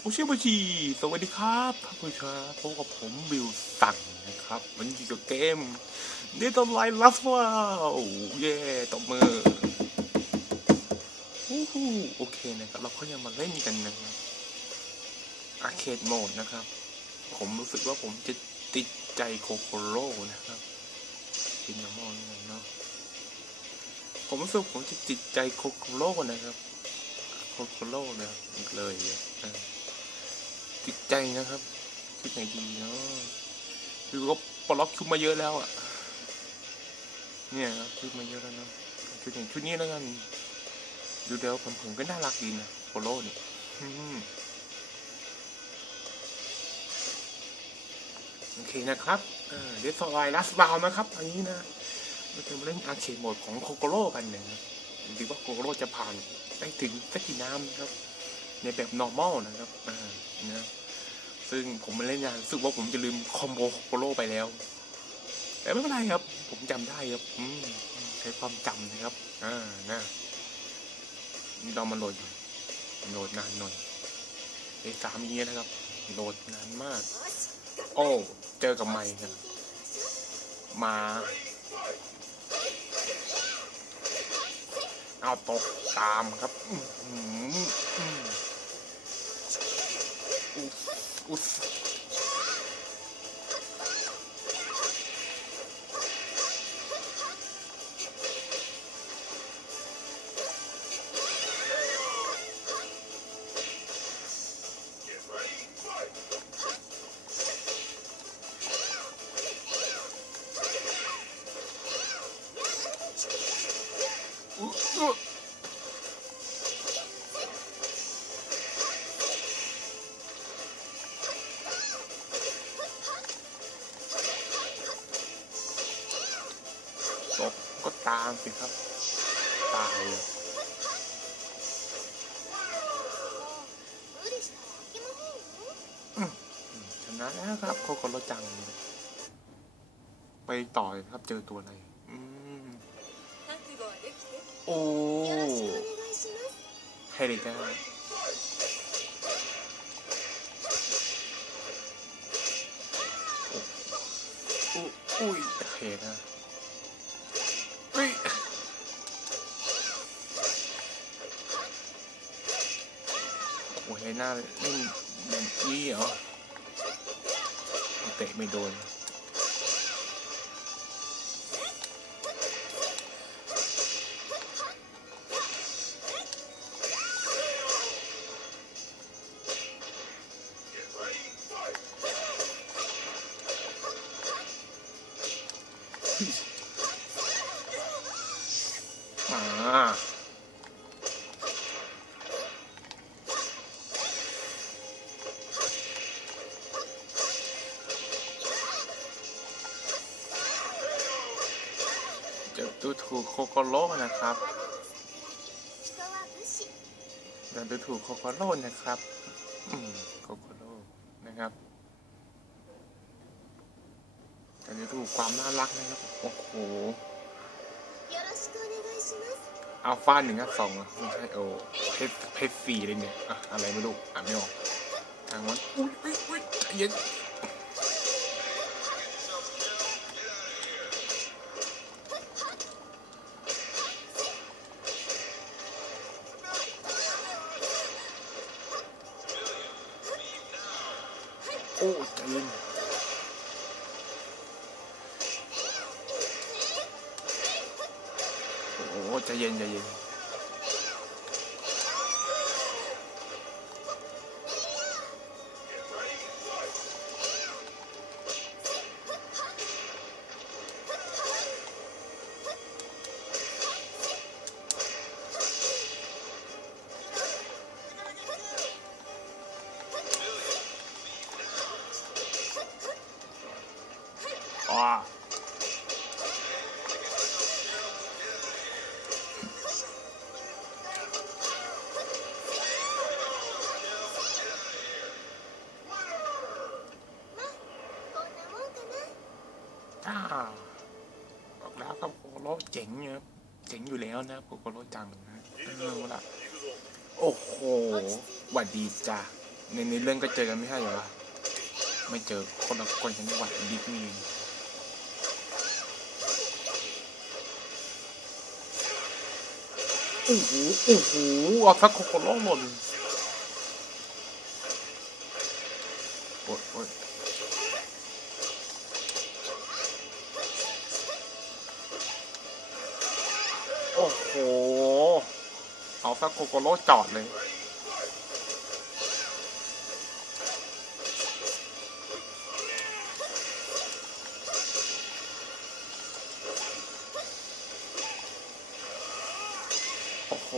โอเชียบชีสวัสดีครับท่านผู้ชมพบกับผมบิวสั่งนะครับวันนี้กับเกมเดตไลน์ลัสว้าวเย่ตบมือฮู้ฮู้โอเคนะครับเราก็ยังมาเล่นกันนะครับอาร์เคดโหมดนะครับ ผมรู้สึกว่าผมจะติดใจโคโคโร่นะครับเป็นยางมองนี่กันเนาะผมรู้สึกผมจะติดใจโคโคโร่นะครับโคโคโร่เนี่ยเลยเอ อติดใจนะครับชุดไหนดีเนาะคือก็ปลดล็อกชุดมาเยอะแล้วอะ เนี่ยครับชุดมาเยอะแล้วเนาะชุดอย่างชุดนี้แล้วกันดูเดี๋ยวผมผมก็น่ารักดีนะโคโลเนี่ยโอเคนะครับเดสไลลัสบาวนะครับ อันนี้นะเราจะมาเล่นอาร์เคดโหมดของโคโคโร่กันเนี่ยนะดูว่าโคโคโร่จะผ่านได้ถึงสักกี่น้ำนะครับ ในแบบ normal นะครับอ่านะ ซึ่งผมมาเล่นงานรู้สึกว่าผมจะลืมคอมโบโคโลไปแล้ว แต่ไม่เป็นไรครับ ผมจำได้ครับอืมใช้ความจำนะครับ อ่านะเรามาโหลดโหลดนานหน่อยไอ้สามเยียนะครับโหลดนานมาก โอ้เจอกับไมค์ครับมาเอาตกตามครับ อื้อ ยอุ๊ย ตามสิครับ ตายชนะแล้วครับโคโคโรจัง ไปต่อครับเจอตัวไหนโอ้เฮลิก้าอุ้ยโอเคนะ เล่นแบบนี้เหรอเตะไม่โดน โกโลนะครับอย่าไปถูกโคโกโลนะครับโคโกโลนะครับแต่ไปถูกความน่ารักนะครับโอ้โหอัลฟาหนึ่งครับสองไม่ใช่โอเพชรเพชรสี่เลยเนี่ยอะไรไม่รู้อ่านไม่ออกทางวันอุ้ยอุ้ยอุ้ยเย็น ใจเย็นใจเย็น อกแล้วครับโคโคโร่เจ๋งครับเจ๋งอยู่แล้วนะโคโคโร่จังนะเออละโอ้โหหวัดดีจ้าในในเรื่องก็เจอกันไม่ใช่เหรอวะไม่เจอคนละคนกันหวัดดิสนีย์โอ้โหโอ้โหเอาทักโคโคโร่หล่น ซักโคโกโร่จอดเลย โอ้โห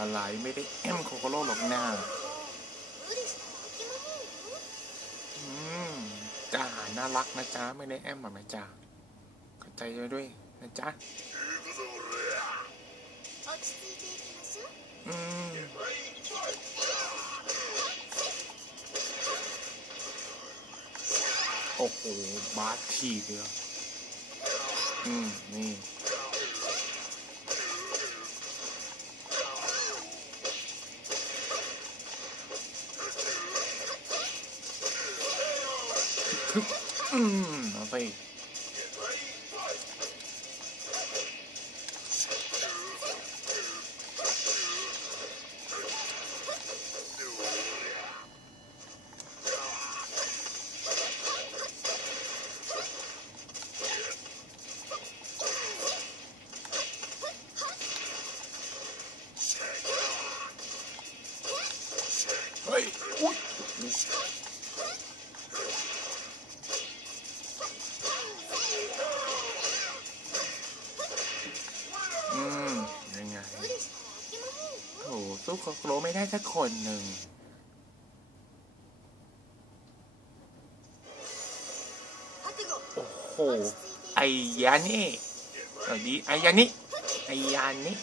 อะไรไม่ได้แอมโคโคโร่หรอกหน้าจ้าน่ารักนะจ้าไม่ได้แอมแบบนะจ้าเข้าใจไว้ด้วยนะจ้าอืมโอ้โหบาสที่เลยอืม นี่ อืมเก็โกรไม่ได้สักคนหนึ่ง โอ้โหไอยานี่สวัสดีไอยานี่ไอยานี่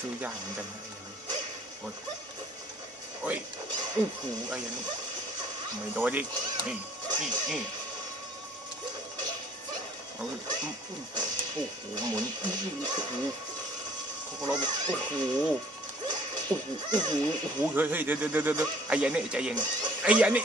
ซื้อยากเหมือนกันนะไอ้ยานี้โอ๊ยโอ้ยโอ้โหไอ้ยานี้ไม่โดนอีกนี่นี่นี่เอาอืมอืมโอ้โหหมุนอื้หือโอ้โหโคโรบอกโอ้โหโอ้โหโอ้โหโอ้โหเฮ้ยเฮ้ยเดี๋ยวเดี๋ยวเดี๋ยวเดี๋ยวไอ้ยานี่ใจเย็นไอ้ยานี่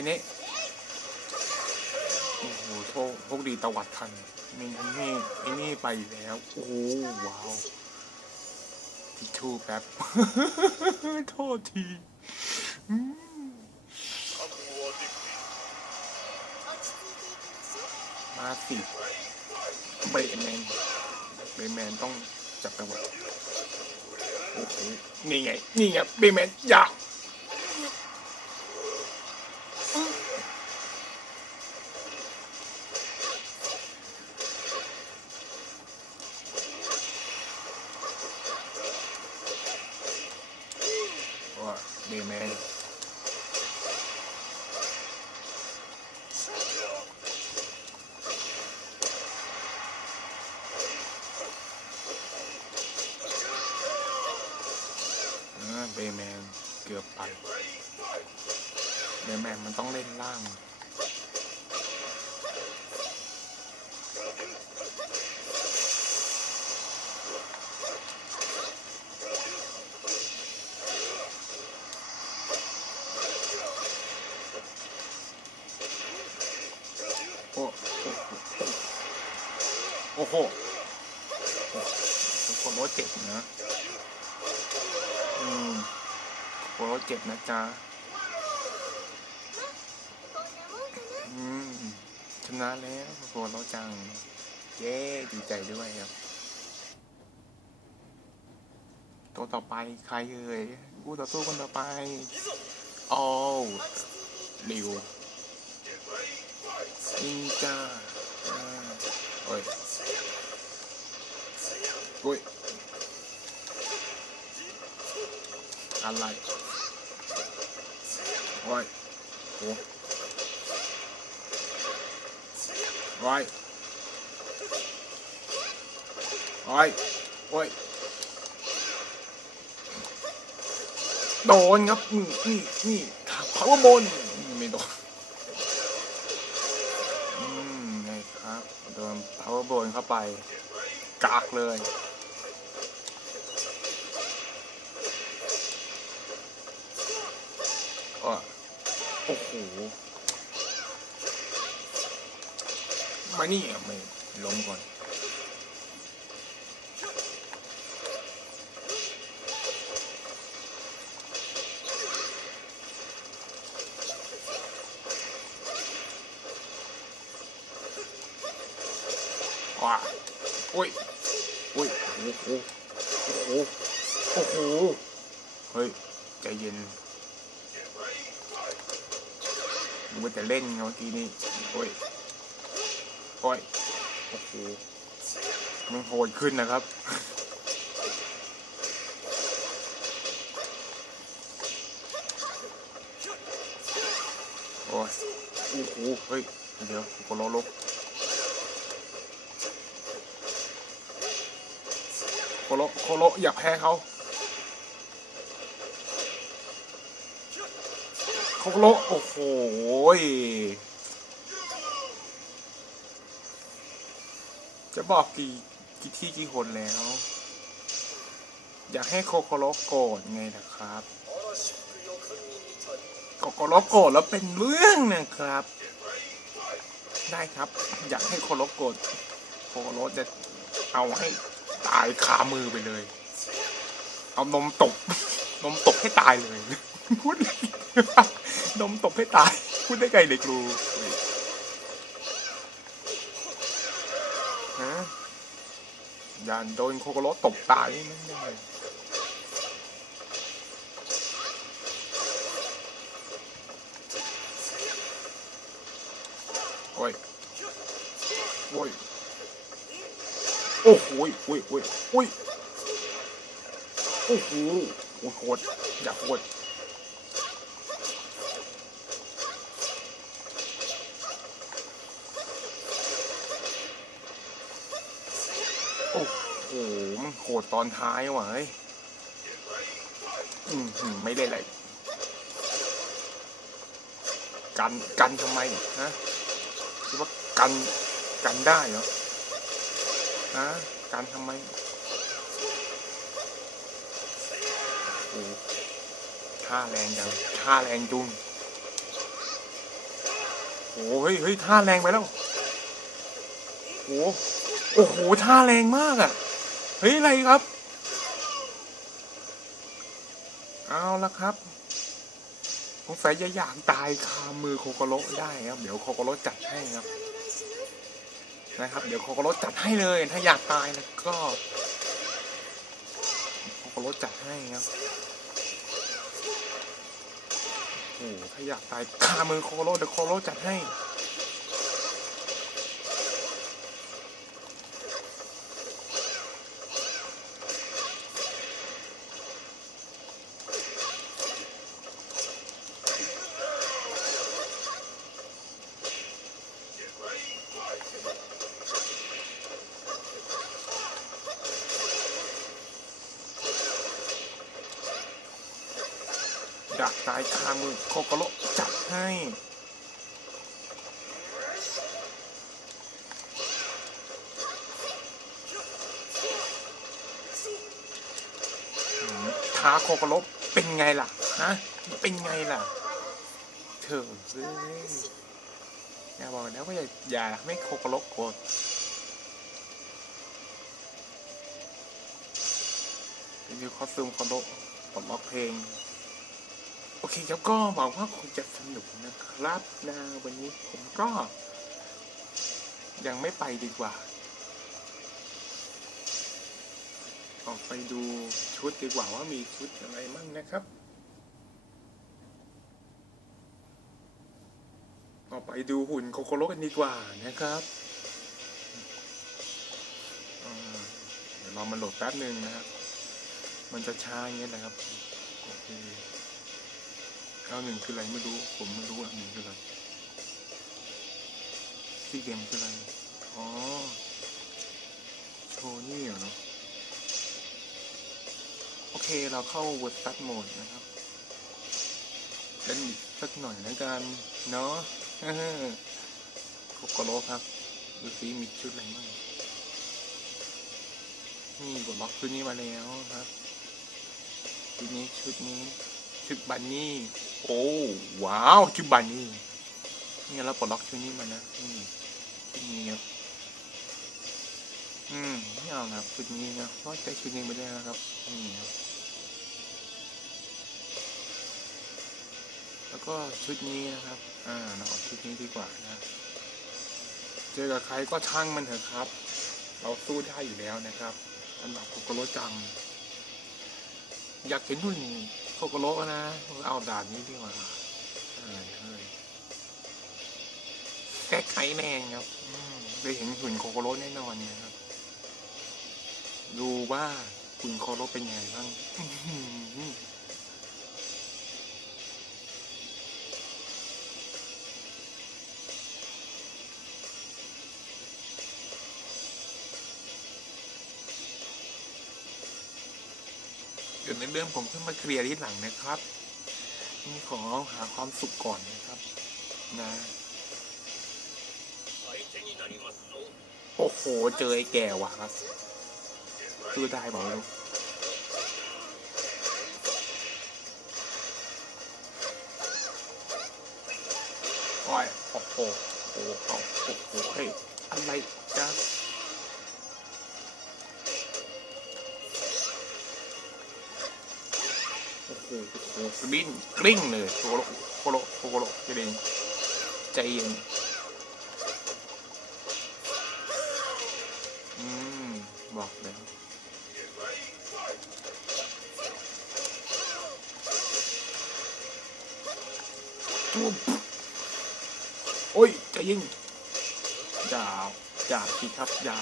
อันี้โอ้โหโชคโชคดีตะวัดทันมีอันนี้อ้นี่ไปแล้วโอ้โหว้าวทิชชู่แป๊บโทษทีมาสิเบรแมนเบรแมนต้องจับตะวัดโอ้โหนี่ไง นี่ไงเบรแมนยา โหเป็นคนรถเจ็บนะอืมคนรถเจ็บนะจ๊ะอืมชนะแล้วโกนเราจัง เย้ดีใจด้วยครับตัวต่อไปใครเอ่ยกู้ต่อสู้คนต่อไปโอ้ดิวนินจา โอ้ยอะไรโอ้ยโอ้โอ้ยโอ้ยโอ้ยโดนครับนี่นี่นี่พาวเวอร์บนไม่โดนอืมไงครับโดน power b o n เข้าไปกากเลย มานี่ไม่ล้มก่อนว้าโอ้ยโอ้ยโอ้โหโอ้โหโอ้โหเฮ้ยใจเย็นดูว่าจะเล่นงเมื่อกี้นี่โอ้ย โอ้ยโอ้โหมันโหดขึ้นนะครับ โอ้ยโอ้โหเฮ้ย เดี๋ยวกูรอลบโคโลโคโลอย่าแพ้เขาโคโลโอ้โห จะบอกกี่กี่ที่กี่คนแล้ว อยากให้โคโคโลโกรธไงนะครับโคโคโลโกรธแล้วเป็นเรื่องนะครับ ได้ครับ อยากให้โคโลโกรธโคโลจะเอาให้ตายคามือไปเลย เอานมตบนมตบให้ตายเลยพูดเลยนมตบให้ตาย พูดได้ไงเด็กรู้ อย่าโดนโคโกโรตบตายนี่ไม่ได้โอ้ยโอ้ยโอ้โหยโอ้ยโอ้ยโอ้ยโอ้โหโอ้ยโหดอย่าโหดโอ้โห มัน โหดตอนท้ายว่ะเฮ้ยไม่ได้อะไรกันกันทำไมฮะคิดว่ากันกันได้เหรอฮะการทำไมโอ้ท่าแรงจังท่าแรงจุงโอ้เฮ้ยเฮ้ยท่าแรงไปแล้วโอ้โอ้โหท่าแรงมากอะ เฮ้ย อะไรครับ เอาละครับสงส่ยจะอยากตายคามือโคโกโรได้ครับ เดี๋ยวโคโกโรจัดให้ครับ นะครับ เดี๋ยวโคโกโรจัดให้เลย ถ้าอยากตายนะก็โคโกโรจัดให้ครับโอ้ถ้าอยากตายคามือโคโกโรเดี๋ยวโคโกโรจัดให้ ท้าโคกโรเป็นไงล่ะฮะเป็นไงล่ะเธอเอ้ยอย่าบอกนะว่าอย่าอย่าไม่โคกโรโกรธรีวิวคอสตูมโคโกโรปลดล็อกเพลง โอเคครับก็หวังว่าคงจะสนุกนะครับนะวันนี้ผมก็ ยังไม่ไปดีกว่า ออกไปดูชุดดีกว่าว่ามีชุดอะไรมั่งนะครับ ออกไปดูหุ่นโคโคโรกันดีกว่านะครับเดี๋ยวรอมันโหลดแป๊บหนึ่งนะครับ มันจะช้าอย่างเงี้ยนะครับโอเคเอาหนึ่งคืออะไรไม่รู้ ผมไม่รู้อะหนึ่งคืออะไรที่เกมคืออะไร อ๋อ โชนี่เหรอ โอเคเราเข้า w o r d s t a r t mode นะครับเล่นอีกสักหน่อยแล้วกัน เนาะโคโกโรครับดูซิมีชุดอะไรบ้างนี่กดล็อกชุดนี้มาแล้วครับ ชุดนี้ชุดนี้ชุดบันนี่ โอ้ว้าวชุดบันนี่นี่เราปลดล็อกชุดนี้มานะนี่ชุดนี้ครับ อืมไม่เอาครับชุดนี้นะเพราะใช้ชุดนี้ไม่ได้นะครับนี่ครับ แล้วก็ชุดนี้นะครับ อ่าเราเอาชุดนี้ดีกว่านะเจอกับใครก็ช่างมันเถอะครับ เราสู้ได้อยู่แล้วนะครับอันดับโคโกโรจัง อยากเห็นหุ่นโคโกโรนะ เอาด่านนี้ดีกว่าเฮ้ยเฮ้ยแค่ไขแมงครับได้เห็นหุ่นโคโกโรแน่นอนนะครับ ดูว่าหุ่นโคโกโรเป็นไงบ้างเดี๋ยวในเรื่องผมเพิ่งมาเคลียร์ที่หลังนะครับ นี่ขอหาความสุขก่อนนะครับ นะโอ้โห เจอไอ้แก่ว่ะครับ ซื้อได้บอกไม่รู้โอ้ยโอ้โหโอ้โหโอ้โหเฮ้ยอะไรจ้าโอ้โหโอ้โหกลิ้งกลิ้งเลยโคโลโคโลโคโลกลิ้งใจเย็น ยใจเย็นอย่าอย่าทีครับอย่า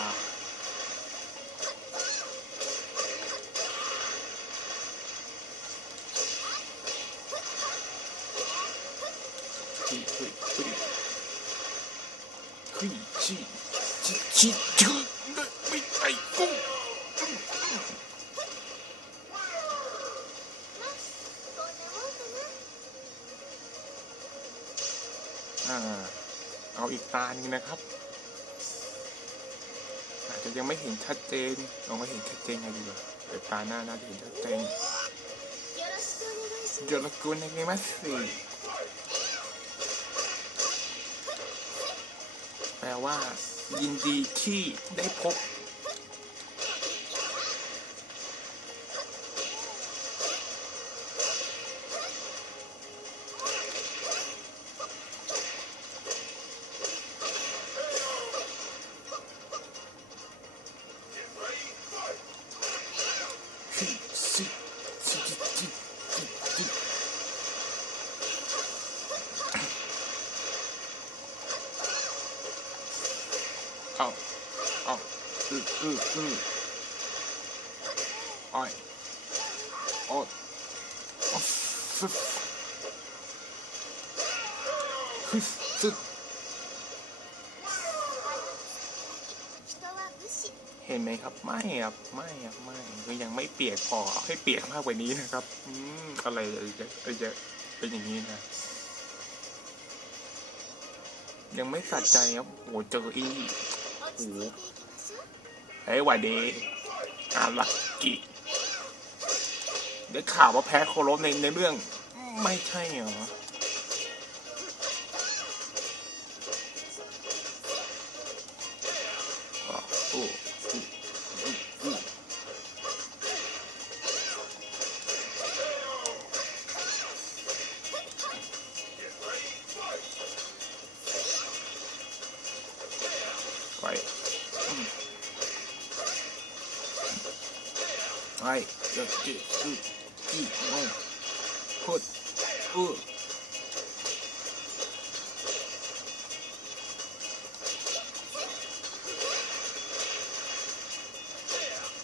เฮ้ยเฮ้ย ตาหนึ่งนะครับ อาจจะยังไม่เห็นชัดเจนลองมาเห็นชัดเจนกันดีกว่าเดี๋ยวตาหน้าน่าจะเห็นชัดเจนเดยวเรากูในเกมมสี่แปลว่า ยินดีที่ได้พบ ไหมครับ ไม่ครับไม่ครับไม่ก็ยังไม่เปียกพอให้เปียกมากกว่านี้นะครับ อืมอะไรจะจะเป็นอย่างนี้นะ ยังไม่สัดใจครับโอ้เจออีโอ้เฮ้ยหวัดดีอาลักกิได้ข่าวว่าแพ้โคโรบในในเรื่อง ไม่ใช่เหรอ ไปเดี๋ยวเดี๋ยวอืออือโอ้พูดอือ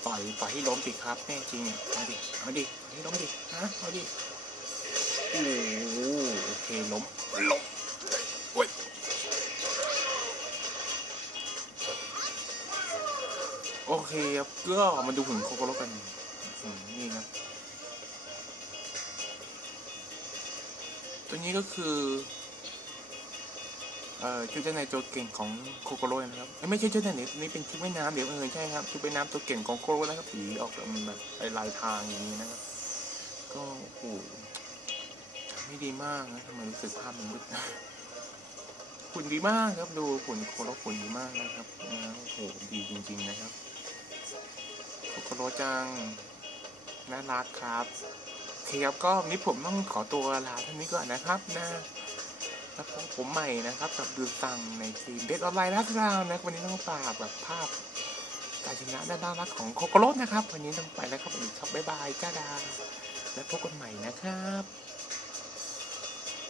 ปล่อยปล่อยให้ล้มสิครับแน่จริงเอาดิเอาดิให้ล้มดิฮะเอาดิโอ้โหโอเคล้มล้มเว้ยโอเคครับก็มาดูหุ่นโคโคโรกัน นี่ครับตัวนี้ก็คือเอ่อชุดชั้นในตัวเก่งของโคโคโรนะครับไม่ใช่ชุดชั้นในนี่เป็นชุดว่ายน้ำเดี๋ยวเออใช่ครับชุดว่ายน้ำตัวเก่งของโคโคโรนะครับสีออกแบบลายทางอย่างนี้นะครับ ก็โอ้โหไม่ดีมากนะทำไมรู้สึกภาพมันมืดนะหุ่นดีมากครับดูหุ่นโคโรหุ่นดีมากนะครับโอ้โหดีจริง ๆ นะครับโคโคโรจัง น่ารักครับโอเคครับก็วันนี้ผมต้องขอตัวลาท่านนี้ก่อนนะครับนะแล้วพบผมใหม่นะครับกับดูสั่งในทีมเด็ดออนไลน์รักเรานะวันนี้ต้องฝากแบบภาพการชนะด้านน่ารักของโคโคโรนะครับ วันนี้ต้องไปแล้วครับสวัสดีครับบ๊ายบายจ้าดา แล้วพบกันใหม่นะครับ